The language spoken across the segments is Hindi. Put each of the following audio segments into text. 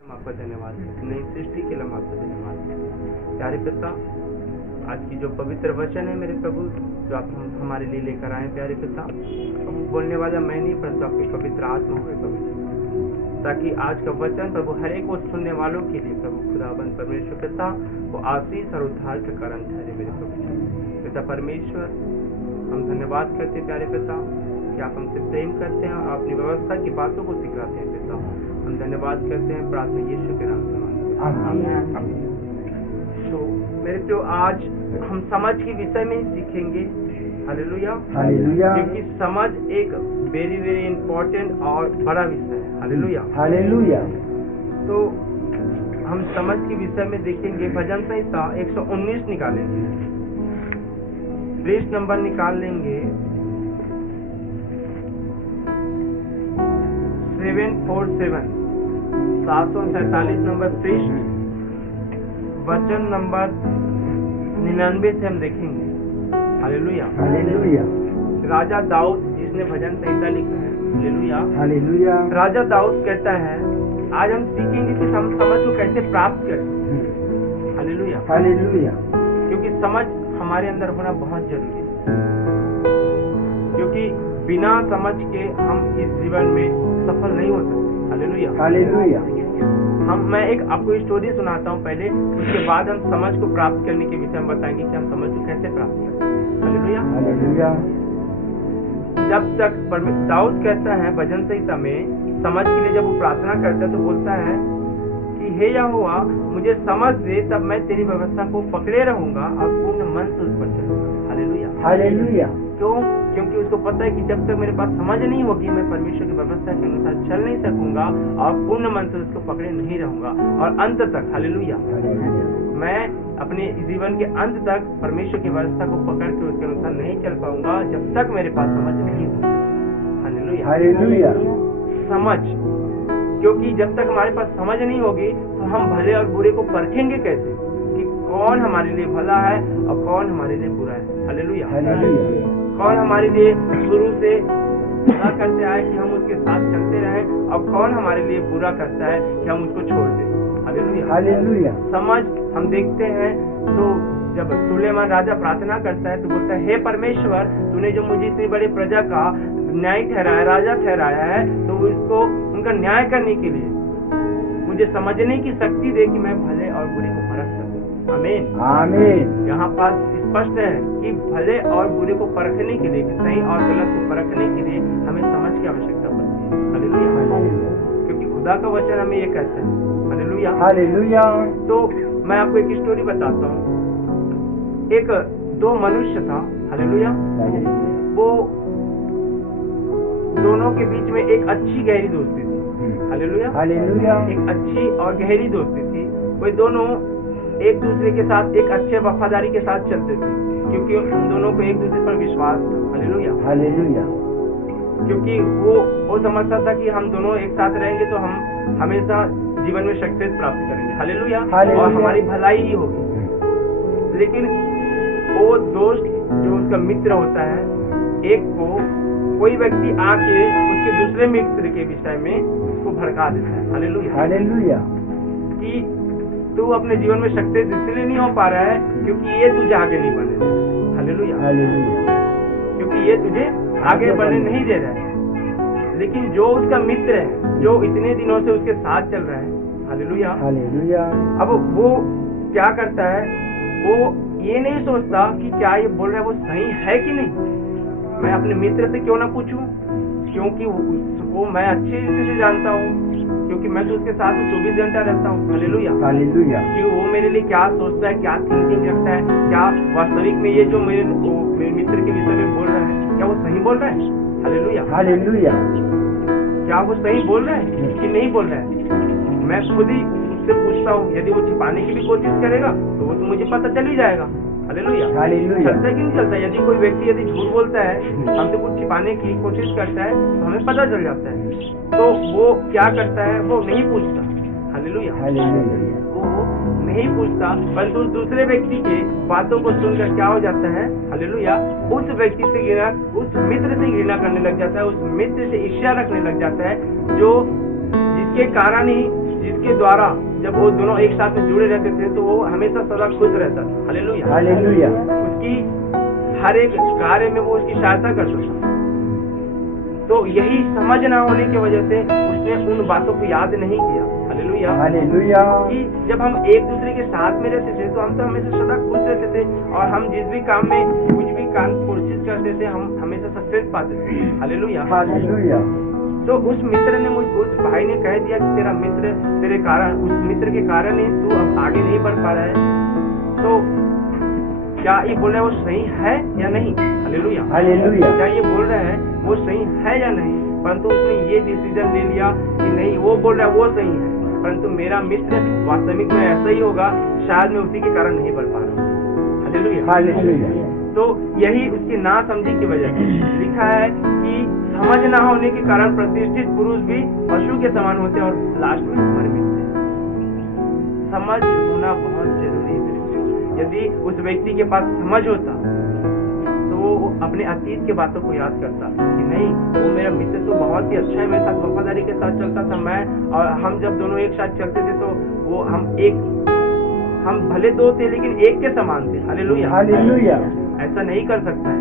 हम आपका धन्यवाद करते हैं, नई सृष्टि के लिए हम आपका धन्यवाद करते हैं। प्यारे पिता, आज की जो पवित्र वचन है मेरे प्रभु, जो आप हमारे लिए लेकर आए प्यारे पिता, प्रभु बोलने वाला मैं नहीं परंतु आपकी पवित्र आत्मा हुए पवित्र, ताकि आज का वचन प्रभु हर एक को सुनने वालों के लिए प्रभु खुदाबंद परमेश्वर पिता वो आशीष और उद्धार का कारण ठहरे मेरे प्रभु पिता परमेश्वर। हम धन्यवाद करते हैं प्यारे पिता कि आप हमसे प्रेम करते हैं और अपनी व्यवस्था की बातों को सिखाते हैं पिता। हम धन्यवाद करते हैं, प्रार्थना यीशु के नाम से मांगते हैं। तो मेरे प्रियो, आज हम समझ के विषय में ही सीखेंगे। हालेलुया, हालेलुया, क्योंकि समझ एक वेरी वेरी इंपॉर्टेंट और बड़ा विषय है। Hallelujah, hallelujah. तो हम समझ के विषय में देखेंगे। भजन संहिता 119 निकालेंगे, पृष्ठ नंबर निकाल लेंगे 747, 747 नंबर पृष्ठ, वचन नंबर 99 से हम देखेंगे। हालेलुया, हालेलुया, राजा दाऊद जिसने भजन संहिता लिखा है। हालेलुया, हालेलुया, राजा दाऊद कहता है, आज हम सीखेंगे कि हम समझ को कैसे प्राप्त करें। हालेलुया, हालेलुया, क्योंकि समझ हमारे अंदर होना बहुत जरूरी है, क्योंकि बिना समझ के हम इस जीवन में सफल नहीं हो सकते। Hallelujah, hallelujah. मैं एक आपको स्टोरी सुनाता हूँ पहले, उसके बाद हम समझ को प्राप्त करने के विषय में बताएंगे कि हम समझ को कैसे प्राप्त करें। Hallelujah, hallelujah. जब तक दाऊद कहता है भजन संहिता में समझ के लिए, जब वो प्रार्थना करता है तो बोलता है कि हे यहोवा मुझे समझ दे, तब मैं तेरी व्यवस्था को पकड़े रहूंगा और पूर्ण मन से उस पर चलूंगा। Hallelujah, hallelujah. क्यों? क्योंकि उसको पता है कि जब तक मेरे पास समझ नहीं होगी मैं परमेश्वर की व्यवस्था के अनुसार चल नहीं सकूंगा और पूर्ण मन से उसको पकड़े नहीं रहूंगा और अंत तक। हालेलुया, मैं अपने जीवन के अंत तक परमेश्वर की व्यवस्था को पकड़ के उसके अनुसार नहीं चल पाऊंगा जब तक मेरे पास समझ नहीं होगी। Hallelujah, hallelujah. समझ, क्योंकि जब तक हमारे पास समझ नहीं होगी तो हम भले और बुरे को परखेंगे कैसे कि कौन हमारे लिए भला है और कौन हमारे लिए बुरा है। Hallelujah, hallelujah. कौन हमारे लिए शुरू से भला करते आए कि हम उसके साथ चलते रहें और कौन हमारे लिए बुरा करता है कि हम उसको छोड़ दें। Hallelujah, hallelujah. समझ हम देखते हैं तो जब सुलेमान राजा प्रार्थना करता है तो बोलता है, हे परमेश्वर तूने जो मुझे इतनी बड़ी प्रजा का न्याय ठहराया, राजा ठहराया है, तो इसको उनका न्याय करने के लिए मुझे समझने की शक्ति दे कि मैं भले और बुरे को परख सकूं। आमीन, आमीन। यहाँ पास स्पष्ट है कि भले और बुरे को परखने के लिए, सही और गलत को परखने के लिए हमें समझ की आवश्यकता पड़ती है। हालेलुया, क्योंकि खुदा का वचन हमें ये कहता है। Hallelujah, hallelujah. तो मैं आपको एक स्टोरी बताता हूँ। एक दो मनुष्य था। हालेलुया, वो दोनों के बीच में एक अच्छी गहरी दोस्ती थी। Hallelujah, hallelujah. एक अच्छी और गहरी दोस्ती थी। वो दोनों एक दूसरे के साथ एक अच्छे वफादारी के साथ चलते थे, क्योंकि उन दोनों को एक दूसरे पर विश्वास था। Hallelujah, hallelujah. क्योंकि वो समझता था कि हम दोनों एक साथ रहेंगे तो हम हमेशा जीवन में सक्सेस प्राप्त करेंगे। हालेलुया, और हमारी भलाई ही होगी। लेकिन वो दोस्त जो उसका मित्र होता है, एक को कोई व्यक्ति आके उसके दूसरे मित्र के विषय में उसको भड़का देता है। Hallelujah, hallelujah. कि तू अपने जीवन में सक्सेस इसलिए नहीं हो पा रहा है क्योंकि ये तुझे आगे नहीं बढ़ने दे रहा है। Hallelujah, hallelujah. क्योंकि ये तुझे आगे बढ़ने नहीं दे रहा है। लेकिन जो उसका मित्र है, जो इतने दिनों से उसके साथ चल रहा है, हालेलुया, हालेलुया। अब वो क्या करता है, वो ये नहीं सोचता कि क्या ये बोल रहा है वो सही है कि नहीं, मैं अपने मित्र से क्यों ना पूछूं, क्योंकि उसको मैं अच्छे रीति से जानता हूँ, क्योंकि मैं तो उसके साथ 24 घंटा रहता हूँ। Hallelujah, hallelujah. कि वो मेरे लिए क्या सोचता है, क्या थिंकिंग रखता है, क्या वास्तविक में ये जो मेरे मित्र के विषय में बोल रहा है क्या वो सही बोल रहा है। Hallelujah, hallelujah. क्या वो सही बोल रहा है कि नहीं बोल रहा है। मैं खुद ही उससे पूछता हूँ, यदि वो छिपाने की भी कोशिश करेगा तो वो तो मुझे पता चल ही जाएगा। Hallelujah, hallelujah. चलता है कि नहीं चलता। यदि कोई व्यक्ति यदि झूठ बोलता है, हमसे कुछ छिपाने की कोशिश करता है तो हमें पता चल जाता है। तो वो क्या करता है, वो नहीं पूछता। Hallelujah, hallelujah. वो नहीं पूछता, परंतु उस दूसरे व्यक्ति के बातों को सुनकर क्या हो जाता है। हालेलुया, उस व्यक्ति से घृणा, उस मित्र से घृणा करने लग जाता है, उस मित्र से ईर्ष्या रखने लग जाता है, जो जिसके कारण ही जिसके द्वारा जब वो दोनों एक साथ में जुड़े रहते थे तो वो हमेशा सदा खुश रहता था। हालेलुया। हालेलुया। उसकी हर एक कार्य में वो उसकी सहायता करता था। तो यही समझ ना होने की वजह से उसने उन बातों को याद नहीं किया। हालेलुया। हालेलुया। कि जब हम एक दूसरे के साथ में रहते थे तो हम तो हमेशा सदा खुश रहते थे और हम जिस भी काम में कुछ भी काम कोशिश करते थे हम हमेशा सक्सेस पाते थे। हालेलुया। हालेलुया। तो उस मित्र ने उस भाई ने कह दिया कि तेरा मित्र तेरे कारण, उस मित्र के कारण ही तू अब आगे नहीं बढ़ पा रहा है। तो क्या ये बोल रहा है वो सही है या नहीं? हालेलुया। हालेलुया। क्या ये बोल रहा है वो सही है या नहीं? परंतु उसने ये डिसीजन ले लिया कि नहीं, वो बोल रहा है वो सही है, परंतु मेरा मित्र वास्तविक में ऐसा ही होगा, शायद मैं उसी के कारण नहीं बढ़ पा रहा। हालेलुया। हालेलुया। तो यही उसकी ना समझी की वजह से लिखा है कि समझ ना होने के कारण प्रतिष्ठित पुरुष भी पशु के समान होते हैं और लास्ट में मर मिलते हैं। समझ होना बहुत जरूरी है। यदि उस व्यक्ति के पास समझ होता तो वो अपने अतीत के बातों को याद करता कि नहीं, वो मेरा मित्र तो बहुत ही अच्छा है, मेरे साथ वफादारी के साथ चलता था, मैं और हम जब दोनों एक साथ चलते थे तो वो हम भले दो थे लेकिन एक के समान थे। हालेलुया। हालेलुया। ऐसा नहीं कर सकता है।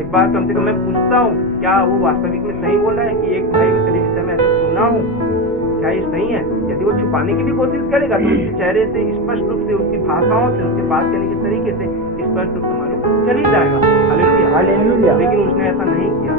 एक बार कम से कम मैं पूछता हूँ, क्या वो वास्तविक में सही बोल रहा है कि एक भाई ने तेरे विषय में ऐसा सुना हूँ, क्या ये सही है? यदि वो छुपाने की भी कोशिश करेगा तो उसके चेहरे से स्पष्ट रूप से, उसकी भाषाओं से, उसके बात करने के तरीके से स्पष्ट रूप से मालूम चल ही जाएगा। हालेलुया। हालेलुया। लेकिन उसने ऐसा नहीं किया।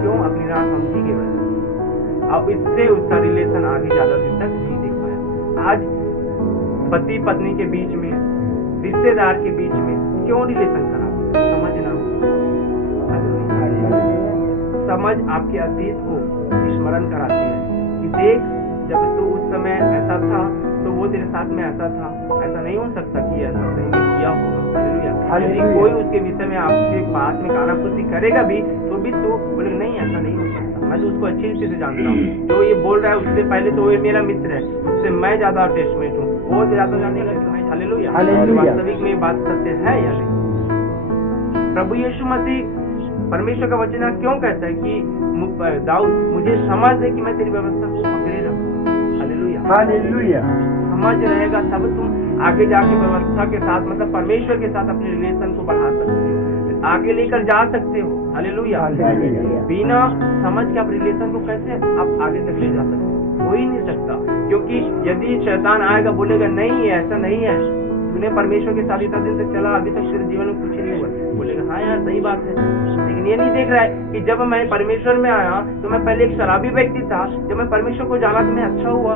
क्यों? अपनी राह समझी के वजह से। अब इससे उसका रिलेशन आगे ज्यादा दिन तक नहीं देख पाया। आज पति पत्नी के बीच में, रिश्तेदार के बीच में क्यों रिलेशन खराब है? समझना। समझ आपके अतीत को स्मरण कराती है कि देख, जब तू उस समय ऐसा था तो वो तेरे साथ में ऐसा था, ऐसा नहीं हो सकता कि ऐसा सही में किया होगा। हालेलुया। यदि कोई उसके विषय में आपके पास में कानाफूसी करेगा भी तो भी तो बोले नहीं, ऐसा नहीं हो सकता, मैं तो उसको अच्छी रीति से जानता हूँ, जो ये बोल रहा है उससे पहले तो वो मेरा मित्र है, उससे मैं ज्यादा अटैचमेंट हूँ, वो ज्यादा जानेगा कि मैं। हालेलुया। वास्तविक में बात सत्य है या नहीं? प्रभु यीशु मसीह परमेश्वर का वचन क्यों कहता है कि दाऊद मुझे समझ है कि मैं तेरी व्यवस्था को पकड़े रहूंगा। हालेलुया। हालेलुया। समझ रहेगा तब तुम आगे जाके व्यवस्था के साथ, मतलब परमेश्वर के साथ अपने रिलेशन को बढ़ा सकते हो, आगे लेकर जा सकते हो। हालेलुया। बिना समझ के आप रिलेशन को कैसे आप आगे तक ले जा सकते हो? हो ही नहीं सकता। क्योंकि यदि शैतान आएगा बोलेगा नहीं ऐसा नहीं है, तूने परमेश्वर के साथ इतना दिन से चला, अभी तक तेरे जीवन में कुछ नहीं हुआ, बोलेगा हाँ यार सही बात है, लेकिन ये नहीं देख रहा है कि जब मैं परमेश्वर में आया तो मैं पहले एक शराबी व्यक्ति था, जब मैं परमेश्वर को जाना तो मैं अच्छा हुआ,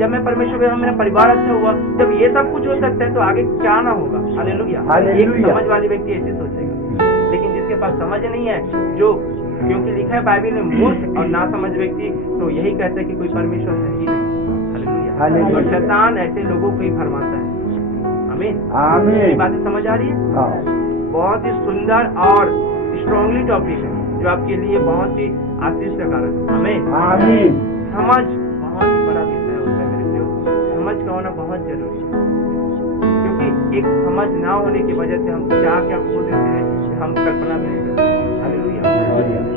जब मैं परमेश्वर में मेरा परिवार अच्छा हुआ, जब ये सब कुछ हो सकता है तो आगे क्या ना होगा। हालेलुया। एक समझ वाली व्यक्ति ऐसे सोचेगा, लेकिन जिसके पास समझ नहीं है, जो क्योंकि लिखा है बाइबल में मूर्ख और ना समझ व्यक्ति तो यही कहता है कि कोई परमेश्वर है ही नहीं। हालेलुया। और शैतान ऐसे लोगों को ही भरमाता है। आमीन। आमीन। बातें समझ आ रही है? बहुत ही सुंदर और स्ट्रॉन्गली टॉपिक है जो आपके लिए बहुत ही आशीष का कारण है। आमीन। आमीन। समझ बहुत ही बड़ा विषय होता है मेरे प्रियो। समझ का होना बहुत जरूरी है, क्योंकि एक समझ ना होने की वजह से हम क्या क्या खो देते हैं हम कल्पना भी नहीं करते। हालेलुया।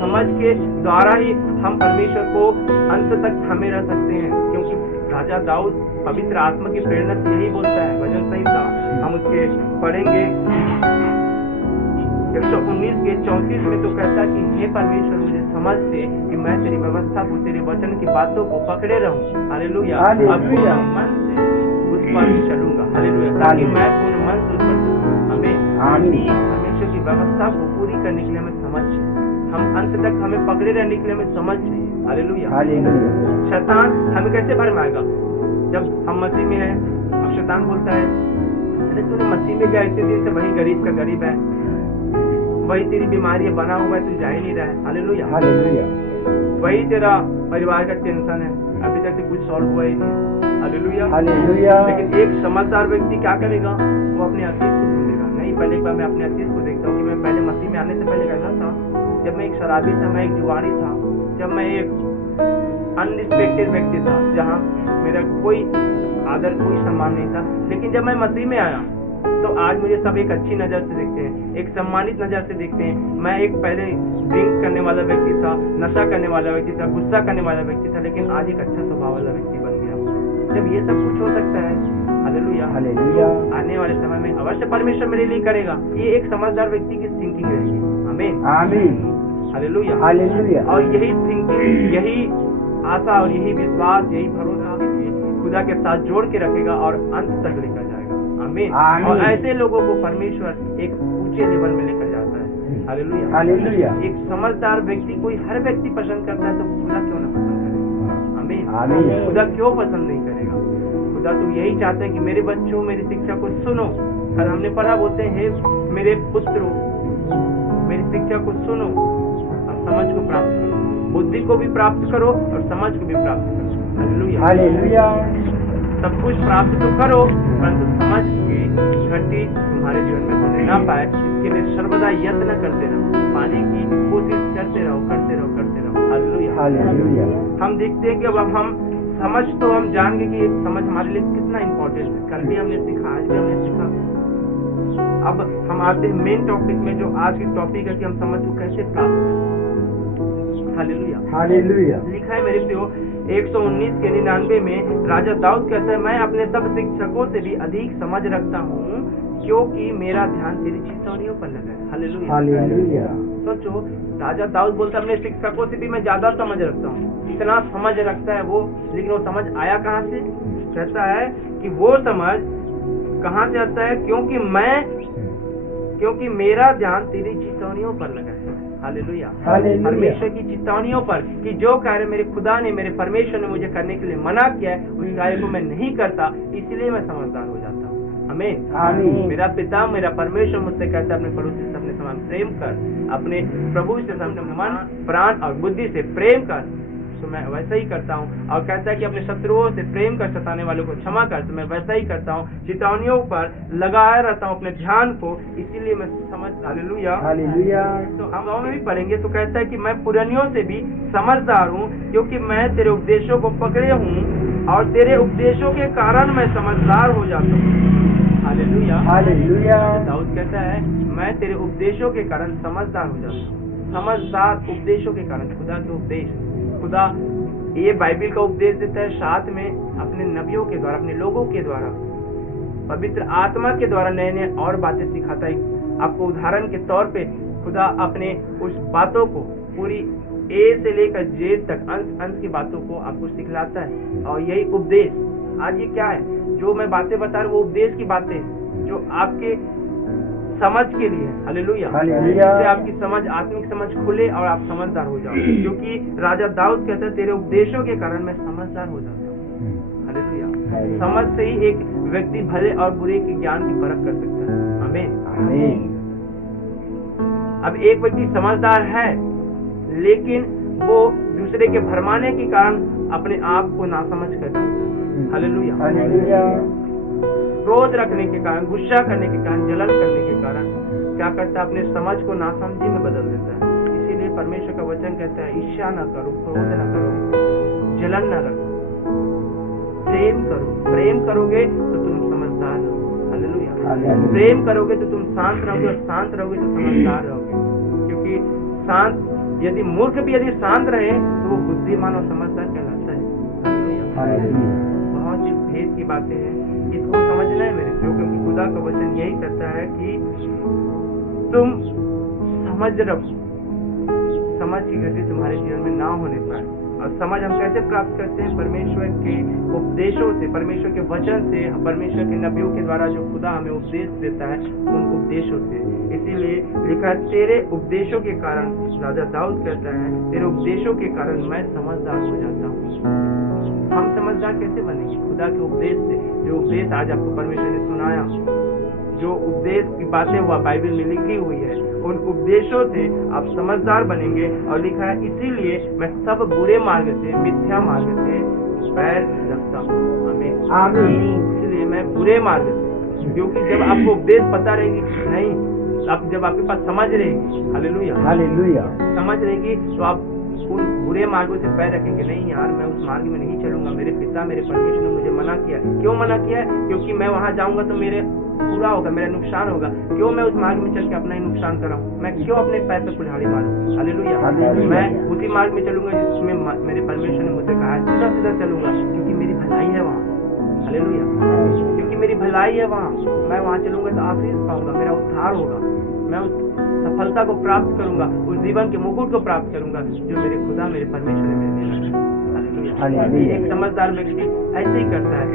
समझ के द्वारा ही हम परमेश्वर को अंत तक थमे रह सकते हैं, क्योंकि राजा दाऊद पवित्र आत्मा की प्रेरणा से यही बोलता है। भजन संहिता हम उसके पढ़ेंगे 119 के 34 में, तो कहता है कि हे परमेश्वर मुझे समझ दे कि मैं तेरी व्यवस्था को, तेरे वचन की बातों को पकड़े रहूं। हालेलुया। अब पूर्ण मन से उस पर चलूंगा। हालेलुया। ताकि मैं पूर्ण मन से उस पर चलूंगा। हमें परमेश्वर की व्यवस्था को पूरी करने के लिए हमें समझ चाहिए, हम अंत तक हमें पकड़े रहने के लिए हमें समझ चाहिए। हालेलुया। शैतान हमें कैसे भरमाएगा? जब हम मसीह में हैं, अब शैतान बोलता है अरे तूने मसीह में गया इतने दिन से, वही गरीब का गरीब है, वही तेरी बीमारी बना हुआ है, तू जा ही नहीं रहा है। हालेलुया। वही तेरा परिवार का टेंशन है, अभी तक तो कुछ सॉल्व हुआ ही नहीं। हालेलुया। लेकिन एक समझदार व्यक्ति क्या करेगा? वो अपने अतीत को ढूंढेगा। नहीं, पहले एक बार मैं अपने अतीत को देखता हूँ कि मैं पहले मसीह में आने से पहले कैसा था। जब मैं एक शराबी था, मैं एक जुआरी था, जब मैं एक अनरिस्पेक्टेड व्यक्ति था, जहाँ मेरा कोई आदर कोई सम्मान नहीं था। लेकिन जब मैं मसीह में आया तो आज मुझे सब एक अच्छी नजर से देखते हैं, एक सम्मानित नजर से देखते हैं। मैं एक पहले ड्रिंक करने वाला व्यक्ति था, नशा करने वाला व्यक्ति था, गुस्सा करने वाला व्यक्ति था, लेकिन आज एक अच्छा स्वभाव वाला व्यक्ति बन गया। जब ये सब कुछ हो सकता है। हालेलुया। हालेलुया। आने वाले समय में अवश्य परमेश्वर मेरे लिए करेगा। ये एक समझदार व्यक्ति की थिंकिंग रहेगी। आमीन। आमीन। हालेलुया। हालेलुया। और यही थिंकिंग, यही आशा और यही विश्वास, यही भरोसा खुदा के साथ जोड़ के रखेगा और अंत तक लेकर जाएगा। आमीन। आमीन। और ऐसे लोगों को परमेश्वर एक ऊंचे लेवल में लेकर जाता है। हालेलुया। हालेलुया। एक समझदार व्यक्ति कोई हर व्यक्ति पसंद करता है, तो खुदा क्यों ना पसंद करेगा? आमीन। आमीन। खुदा क्यों पसंद नहीं करेगा? खुदा तो यही चाहता है कि मेरे बच्चों मेरी शिक्षा को सुनो। और हमने पढ़ा, बोलते हैं मेरे पुत्रों मेरी शिक्षा को सुनो और समझ को प्राप्त करो। बुद्धि को भी प्राप्त करो और समझ को भी प्राप्त करो। हालेलुया। हालेलुया। सब कुछ प्राप्त तो करो, परंतु समझ की घटी तुम्हारे जीवन में होने ना पाए, इसके लिए सर्वदा यत्न करते रहो, पाने की कोशिश करते रहो, करते रहो, करते रहो। हालेलुया। हालेलुया। हम देखते हैं कि अब हम समझ तो हम जान गए कि समझ हमारे लिए कितना इम्पोर्टेंट है। कल भी हमने सीखा, आज भी हमने सीखा। अब हम आते हैं मेन टॉपिक में, जो आज की टॉपिक है कि हम समझ को कैसे प्राप्त करें। हालेलुया। हालेलुया। लिखा है मेरे प्रियो 119 के 99 में राजा दाऊद कहता है, मैं अपने सब शिक्षकों से भी अधिक समझ रखता हूँ, क्योंकि मेरा ध्यान तेरी चितौनियों पर लगा है। हालेलुया। हालेलुया। सोचो, राजा दाऊद बोलता है अपने शिक्षकों से भी मैं ज्यादा समझ रखता हूँ। इतना समझ रखता है वो, लेकिन वो समझ आया कहाँ से? कहता है कि वो समझ कहाँ से आता है? क्योंकि मेरा ध्यान तेरी चितौनियों पर लगा है। हालेलुया। हालेलुया। परमेश्वर की चितौनियों पर, कि जो कार्य मेरे खुदा ने, मेरे परमेश्वर ने मुझे करने के लिए मना किया है, उस कार्य को मैं नहीं करता, इसलिए मैं समझदार हो जाता हूँ। आमीन। आमीन। मेरा पिता, मेरा परमेश्वर मुझसे कहता है अपने पड़ोसी से अपने समान प्रेम कर, अपने प्रभु से अपने मन, प्राण और बुद्धि से प्रेम कर, तो मैं वैसा ही करता हूँ। और कहता है कि अपने शत्रुओं से प्रेम कर, सताने वालों को क्षमा कर, तो मैं वैसा ही करता हूँ। चितौनियों पर लगाया रहता हूँ अपने ध्यान को, इसीलिए मैं समझ। हालेलुया। हालेलुया। तो हम गाँव में भी पढ़ेंगे तो कहता है कि मैं पुरानियों से भी समझदार हूँ, क्योंकि मैं तेरे उपदेशों को पकड़े हूँ और तेरे उपदेशों के कारण मैं समझदार हो जाता हूँ। हालेलुया। हालेलुया। दाऊद कहता है मैं तेरे उपदेशों के कारण समझदार हो जाता हूँ। समझदार उपदेशों के कारण, खुदा के उपदेश, खुदा ये बाइबिल का उपदेश देता है, साथ में अपने नबियों के द्वारा, अपने लोगों के द्वारा, पवित्र आत्मा के द्वारा नए नए और बातें सिखाता है। आपको उदाहरण के तौर पे खुदा अपने उस बातों को पूरी ए से लेकर जे तक अंश की बातों को आपको सिखलाता है। और यही उपदेश आज ये क्या है जो मैं बातें बता रहा हूँ, वो उपदेश की बातें जो आपके समझ के लिए। हालेलुया। हालेलुया। जिससे आपकी समझ, आत्मिक समझ खुले और आप समझदार हो जाओ, क्योंकि राजा दाऊद कहता है तेरे उपदेशों के कारण मैं समझदार हो जाता हूँ। हालेलुया। समझ से ही एक व्यक्ति भले और बुरे के ज्ञान की परख कर सकता है। आमीन। आमीन। अब एक व्यक्ति समझदार है, लेकिन वो दूसरे के भरमाने के कारण अपने आप को नासमझ कर देता है। हालेलुया। हालेलुया। क्रोध रखने के कारण, गुस्सा करने के कारण, जलन करने के कारण क्या करता है? अपने समझ को नासमझी में बदल देता है। इसीलिए परमेश्वर का वचन कहता है ईर्ष्या न करो, क्रोध न करो, जलन न रखो, प्रेम करो। प्रेम करोगे तो तुम समझदार रहोगे। हालेलुया। प्रेम करोगे तो तुम शांत रहोगे, और शांत रहोगे तो समझदार रहोगे। क्योंकि शांत, यदि मूर्ख भी यदि शांत रहे तो वो बुद्धिमान और समझदार कहलाता है। हालेलुया। बहुत भेद की बातें हैं, इसको समझना है मेरे, क्योंकि खुदा का वचन यही कहता है कि तुम समझ रखो, समझ की गति तुम्हारे जीवन में ना होने पाए। और समझ हम कैसे प्राप्त करते हैं? परमेश्वर के उपदेशों से, परमेश्वर के वचन से, परमेश्वर के नबियों के द्वारा जो खुदा हमें उपदेश देता है, उन उपदेशों से। इसीलिए लिखा है तेरे उपदेशों के कारण, राजा दाऊद कहता है तेरे उपदेशों के कारण मैं समझदार हो जाता हूँ। हम समझदार कैसे बनेंगे? खुदा के उपदेश से। जो उपदेश आज आपको परमेश्वर ने सुनाया, जो उपदेश की बातें हुआ बाइबल में लिखी हुई है, उन उपदेशों से आप समझदार बनेंगे। और लिखा है इसीलिए मैं सब बुरे मार्ग से, मिथ्या मार्ग से पैर रखता हूँ। आमीन। आमीन। इसलिए मैं बुरे मार्ग से, क्योंकि जब आपको उपदेश पता रहेगी, नहीं आप जब आपके पास समझ रहेगी, हालेलुया, हालेलुया, समझ रहेगी, तो आप उन बुरे मार्गों से पैर रखेंगे। नहीं यार, मैं उस मार्ग में नहीं चलूंगा, मेरे पिता, मेरे परमेश्वर ने मुझे मना किया। क्यों मना किया है? क्योंकि मैं वहां जाऊंगा तो मेरे बुरा होगा, मेरा नुकसान होगा। क्यों मैं उस मार्ग में चल के अपना ही नुकसान कराऊं? मैं क्यों अपने पैर पे कुल्हाड़ी मारूं? हालेलुया। मैं उसी मार्ग में चलूंगा जिसमें मेरे परमेश्वर ने मुझे कहा है, सीधा सीधा चलूंगा, क्योंकि मेरी भलाई है वहाँ। हालेलुया। क्योंकि मेरी भलाई है वहाँ, मैं वहाँ चलूंगा तो आशीष पाऊंगा, मेरा उद्धार होगा, मैं उस सफलता को प्राप्त करूंगा, उस जीवन के मुकुट को प्राप्त करूंगा जो मेरे खुदा मेरे परमेश्वर ने मेरे लिए रखा है। हालेलुया। एक समझदार व्यक्ति ऐसे ही करता है।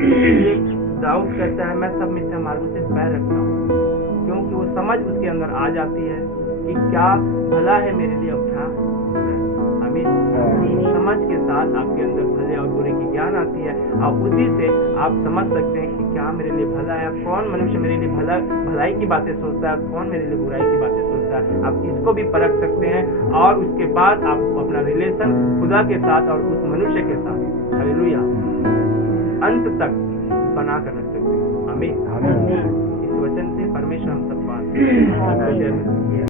एक दाऊद कहता है मैं सब मिथ्या मार्गों से पैर रखता हूँ, क्योंकि वो समझ उसके अंदर आ जाती है कि क्या भला है मेरे लिए और क्या बुरा है। आमीन। समझ के साथ आपके अंदर भले और बुरे की ज्ञान आती है, और उसी से आप समझ सकते हैं कि क्या मेरे लिए भला है, कौन मनुष्य मेरे लिए भलाई की बातें सोचता है, कौन मेरे लिए बुराई की बातें सोचता है। आप इसको भी परख सकते हैं, और उसके बाद आप अपना रिलेशन खुदा के साथ और उस मनुष्य के साथ हालेलुया अंत तक बना कर रख सकते हैं। आमीन। इस वचन से परमेश्वर हम सब बात